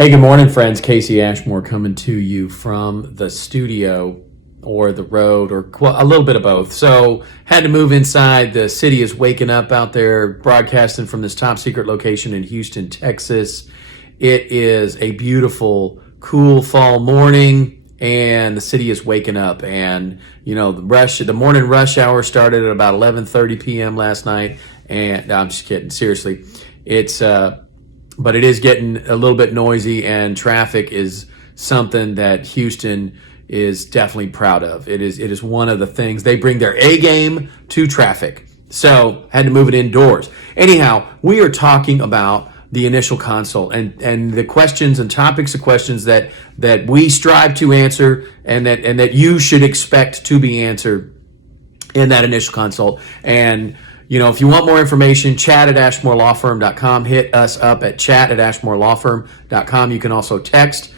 Hey, good morning, friends. Casey Ashmore coming to you from the studio or the road or a little bit of both. So had to move inside. The city is waking up out there, broadcasting from this top secret location in Houston, Texas. It is a beautiful, cool fall morning, and the city is waking up. And you know, the morning rush hour started at about 11:30 p.m. last night. And no, I'm just kidding. Seriously, but it is getting a little bit noisy, and traffic is something that Houston is definitely proud of. It is one of the things. They bring their A game to traffic. So had to move it indoors. Anyhow, we are talking about the initial consult and the questions and topics of questions that we strive to answer and that you should expect to be answered in that initial consult. And you know, if you want more information, chat@ashmorelawfirm.com. Hit us up at chat@ashmorelawfirm.com. You can also text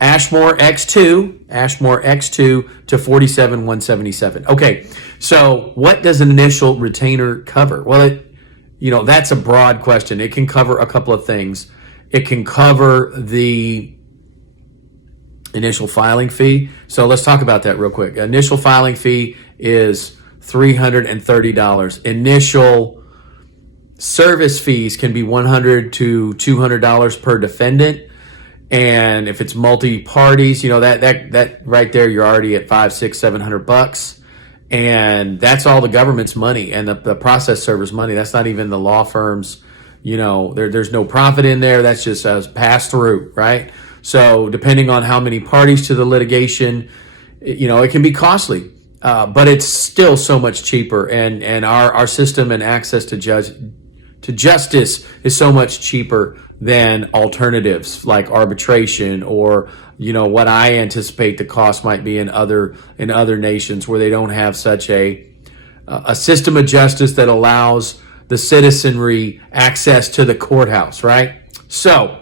Ashmore X2 to 47177. Okay, so what does an initial retainer cover? Well, that's a broad question. It can cover a couple of things. It can cover the initial filing fee. So let's talk about that real quick. Initial filing fee is $330. Initial service fees can be $100 to $200 per defendant. And if it's multi-parties, that right there, you're already at $500, $600, $700. And that's all the government's money and the process server's money. That's not even the law firms. There's no profit in there. That's just as pass through, right? So depending on how many parties to the litigation, it can be costly. But it's still so much cheaper, and our system and access to justice is so much cheaper than alternatives like arbitration or what I anticipate the cost might be in other nations where they don't have such a system of justice that allows the citizenry access to the courthouse, right? So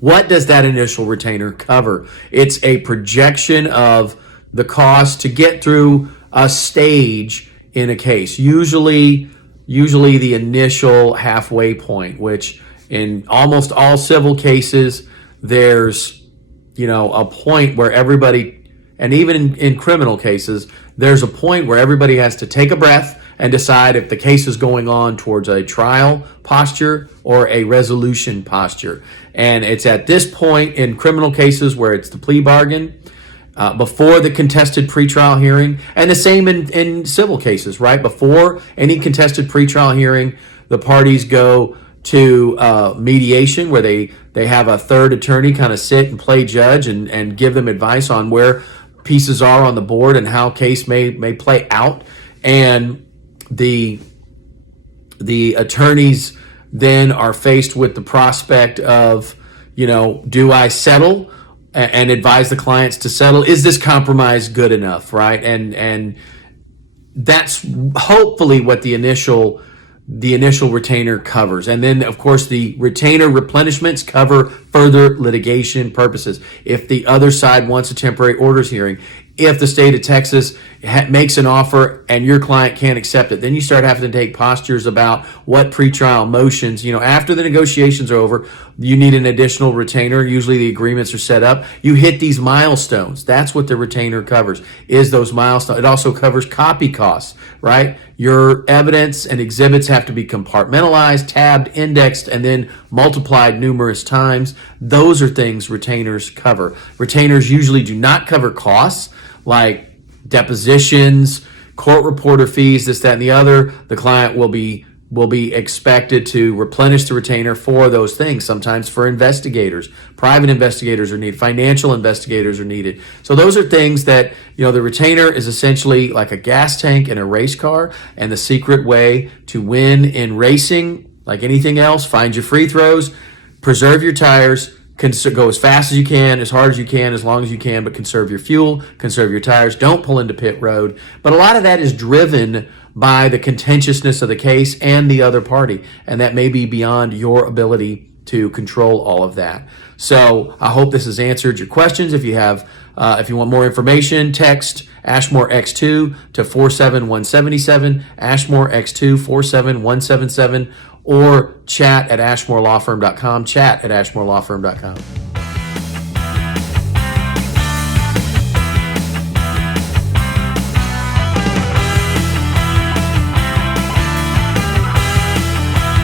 what does that initial retainer cover? It's a projection of the cost to get through a stage in a case. Usually the initial halfway point, which in almost all civil cases, there's, a point where everybody, and even in criminal cases, there's a point where everybody has to take a breath and decide if the case is going on towards a trial posture or a resolution posture. And it's at this point in criminal cases where it's the plea bargain, before the contested pretrial hearing, and the same in civil cases, right? Before any contested pretrial hearing, the parties go to mediation where they have a third attorney kind of sit and play judge and give them advice on where pieces are on the board and how case may play out. And the attorneys then are faced with the prospect of, do I settle and advise the clients to settle? Is this compromise good enough, right? And that's hopefully what the initial retainer covers. And then, of course, the retainer replenishments cover further litigation purposes. If the other side wants a temporary orders hearing, if the state of Texas makes an offer and your client can't accept it, then you start having to take postures about what pretrial motions, after the negotiations are over, you need an additional retainer. Usually the agreements are set up. You hit these milestones. That's what the retainer covers, is those milestones. It also covers copy costs, right? Your evidence and exhibits have to be compartmentalized, tabbed, indexed, and then multiplied numerous times. Those are things retainers cover. Retainers usually do not cover costs like depositions, court reporter fees, this, that, and the other. The client will be expected to replenish the retainer for those things. Sometimes for investigators, private investigators are needed, financial investigators are needed. So those are things that, the retainer is essentially like a gas tank in a race car, and the secret way to win in racing, like anything else, find your free throws, preserve your tires, go as fast as you can, as hard as you can, as long as you can, but conserve your fuel, conserve your tires, don't pull into pit road. But a lot of that is driven by the contentiousness of the case and the other party, and that may be beyond your ability to control all of that. So I hope this has answered your questions. If you want more information, text Ashmore X2 to 47177, Ashmore X2 47177, or chat at ashmorelawfirm.com. Chat at ashmorelawfirm.com.